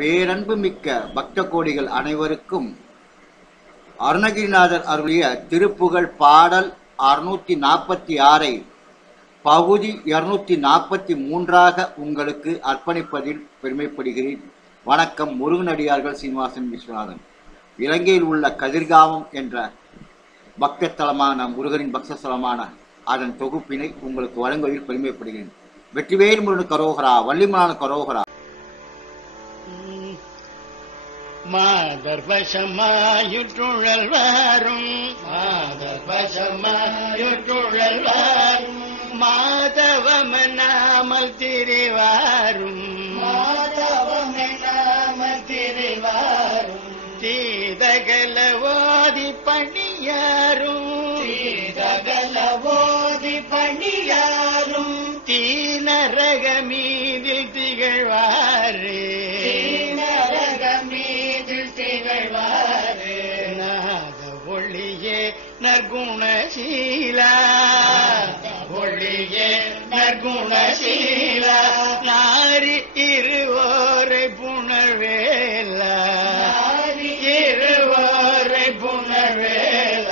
பேரன்புமிக்க பக்த கோடிகள் அனைவருக்கும் அருணகிரிநாதர் அருளிய திருப்புகழ் பாடல் அறுநூத்தி நாற்பத்தி ஆறை பகுதி இருநூத்தி நாற்பத்தி மூன்றாக உங்களுக்கு அர்ப்பணிப்பதில் பெருமைப்படுகிறேன் வணக்கம் முருகனடியார்கள் சீனிவாசன் விஸ்வநாதன் இலங்கையில் உள்ள கதிர்காமம் என்ற பக்தத்தலமான முருகனின் பக்தஸ்தலமான அதன் தொகுப்பினை உங்களுக்கு வழங்குவதில் பெருமைப்படுகிறேன் வெற்றிவேல் முருகன் கரோகரா வள்ளிமலான கரோகரா மாதர்பஷமாயுற்றுழல் வரும் மாதர்பஷமாயுற்றுழல் வரும் மாதவம நாமல் திரிவாரும் மாதவம நாமல் திரிவாரும் தீதகலவாதி பணியாரும் தீதகலவாதி பணியாரும் தீனரகமீ நற்குணசீல கொள்ளியே நற்குணசீல நாரி இருவோரை புணர்வேல நாரி இருவோரை புணர்வேல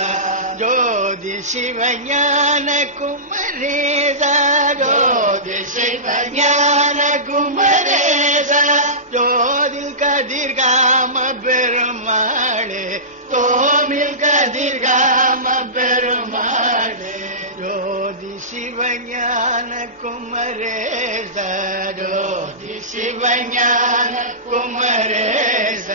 ஜோதி சிவஞான குமரேசா ஜோதி சிவஞான குமரேசா ஜோதி கதிர்காம பெருமாளே தோமில் கதிர்கா சிவஞான சிவஞானகுமரேசோதி சிவஞானகுமரேச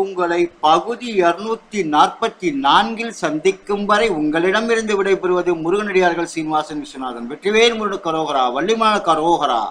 உங்களை பகுதி இருநூத்தி நாற்பத்தி நான்கில் சந்திக்கும் வரை உங்களிடம் இருந்து விடைபெறுவது முருகனடியார்கள் சீனிவாசன் விஸ்வநாதன் வெற்றிவேல் முருகன் கரோகரா வள்ளிமான கரோகரா